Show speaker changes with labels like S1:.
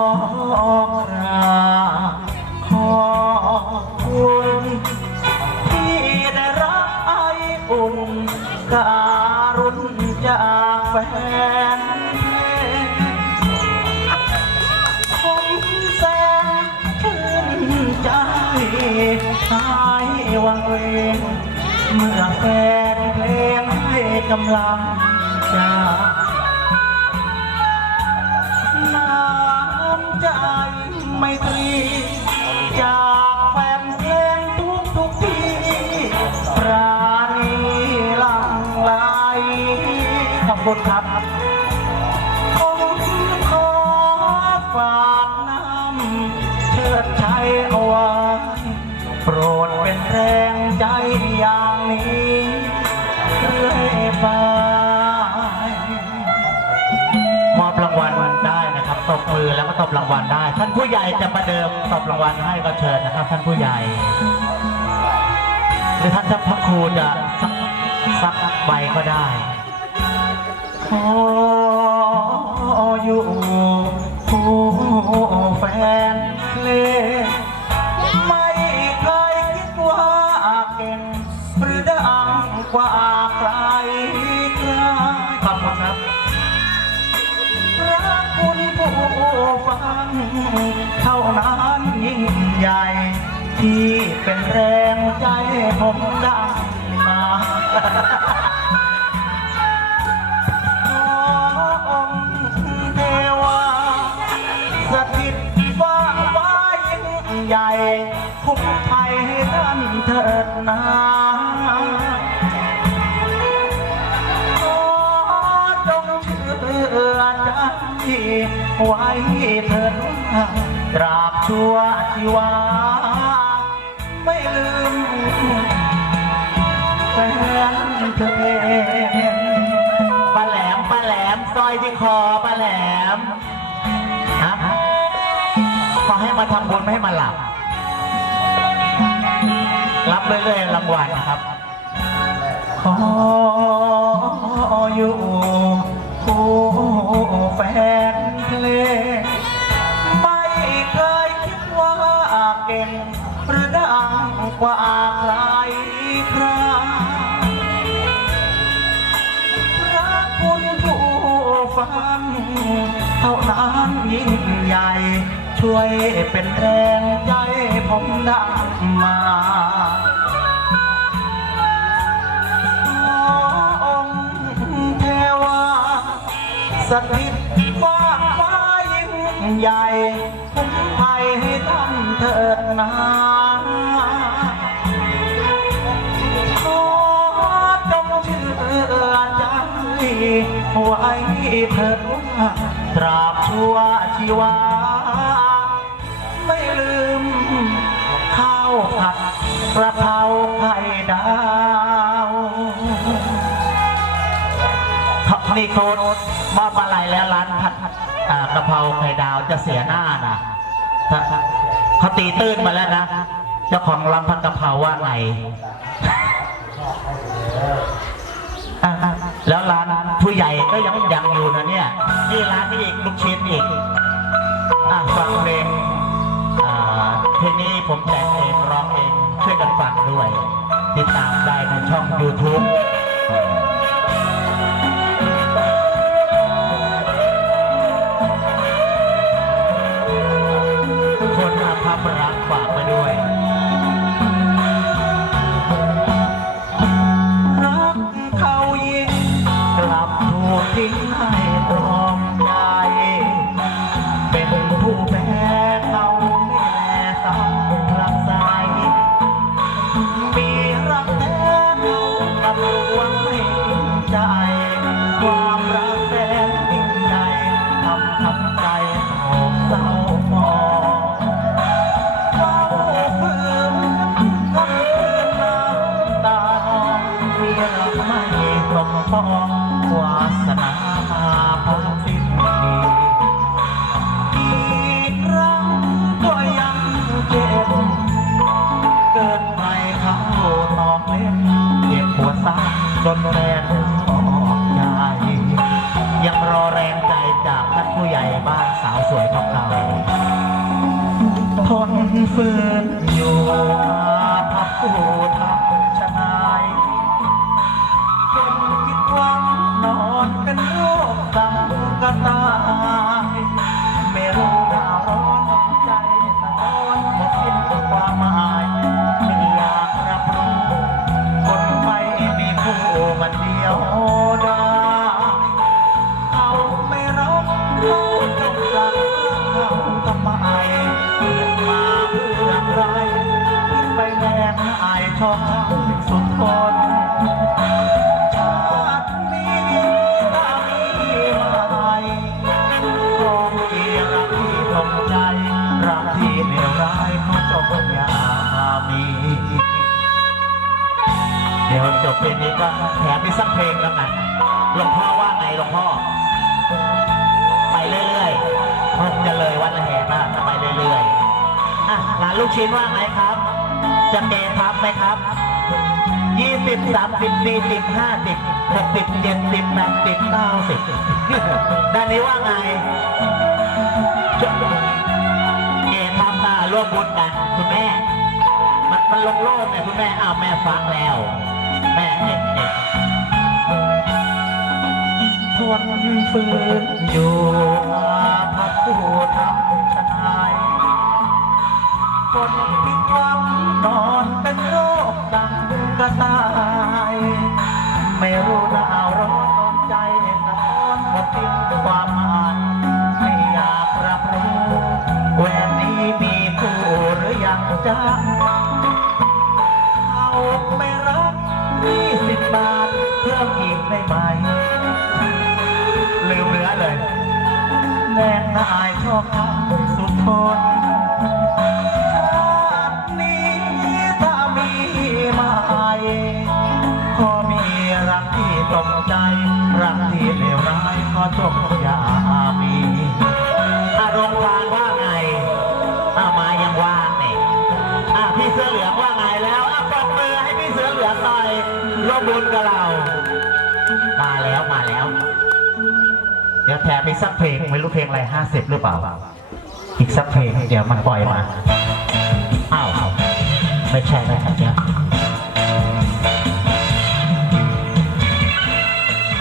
S1: ขอกราบขอบคุณที่ได้รับไออุ่นการุณจากแฟนเพลงผมแสนชื่นใจหายวังเวงเมื่อแฟนเพลงให้กำลังใจน้ ใจไม่ตรี ตบมือแล้วก็ตบรางวัลได้ ท่านผู้ใหญ่จะประเดิมตบรางวัลให้ก็เชิญนะครับ ท่านผู้ใหญ่หรือท่านเจ้าพระครูจะสักสักใบก็ได้ขอ ฟังเท่านั้นยิ่งใหญ่ ที่เป็นแรงใจผมดังมา ไว้เถิดว่าตราบชั่วชีวา ไม่ลืมแฟนเพลงป้าแหลมป้าแหลมสร้อยที่คอป้าแหลมฮะขอให้มาทำบุญไม่ให้มาหลับ รับเรื่อยๆรางวัลนะครับ ขออยู่คู่ แฟนเพลงไม่เคยคิดว่าเก่งหรือดังกว่าใครใครพระคุณผู้ฟังเท่านั้นยิ่งใหญ่ ช่วยเป็นแรงใจผมดังมา สถิตฟ้าฟ้ายิ่งใหญ่คุ้มภัยให้ท่านเถิดนาขอจงเชื่อใจไว้เถิดว่าตราบชั่วชีวา ไม่ลืมข้าวผัดกระเพราไข่ดาว นี่โคตมอบอะไรแล้วร้านผัดกระเพราไข่ดาวจะเสียหน้านะเขาตีตื้นมาแล้วนะ เจ้าของร้านผัดกระเพราว่าไงแล้วร้านผู้ใหญ่ก็ยังยังอยู่นะเนี่ยนี่ร้านนี้อีกลูกชิ้นอีกอะฟังเพลงอ่าเพลงนี้ผมแต่งเองร้องเองช่วยกันฟังด้วย ติดตามได้ในช่อง YouTube ปองวาสนามาพักสิ้นดีอีกครั้งก็ยังเจ็บเกินไปเขาตอกเล่นเจ็บปวดซ้ำจนแฟนออกใจยังรอแรงใจจากท่าน
S2: ผู้ใหญ่บ้านสาวสวยของเรา
S1: ทนฝืน อายชอบสุดทนชาตินี้ถ้ามีใหม่คงมีรักที่ตรงใจรักที่เลวร้ายก็จงอย่ามี
S2: เดี๋ยวจบเพลงนี้ก็แถมอีกสักเพลงแล้วกันหลวงพ่อว่าไงหลวงพ่อ ไปเรื่อยๆคงจะเลยวันละแห่นะจะไปเรื่อยๆอะหลานลูกชิ้นว่าไงครับ จะเกทับไหมครับยี่สิบสามสิบสี่สิบห้าสิบหกสิบเจ็ดสิบแปดสิบเก้าสิบด้านนี้ว่าไงจะเกทับตาร่วมบุญกันคุณแม่ มันมันลงโลกเนี่ยคุณแม่อ้าวแม่ฟังแล้ว แม่เด็กเด็ก
S1: ทนฝืนอยู่พักผู้ทำชนายคนผิดหวัง นอนเป็นโรคดังกระตาย ไม่รู้ดาวร้อนนอนใจสะท้อนหมดสิ้นความหมายไม่อยากรับรู้แหวนนี้มีคู่หรือยังจ๊ะเขาไม่รักยี่สิบบาทเพิ่มอีกได้ไหมลืมเนื้อเลยแนงนายชอบทำสุดทน จงอย่ามี
S2: อารมณ์ทานว่าไงอามายังว่างเนี่ยอะพี่เสื้อเหลืองว่าไงแล้วอะปรบมือให้พี่เสื้อเหลืองหน่อยร่วมบุญกับเรา มาแล้วมาแล้ว เดี๋ยวแถมอีกสักเพลงไม่รู้เพลงอะไรห้าสิบหรือเปล่า อีกสักเพลงเดี๋ยวมันปล่อยมาอ้าวไม่ใช่นะครับเดี๋ย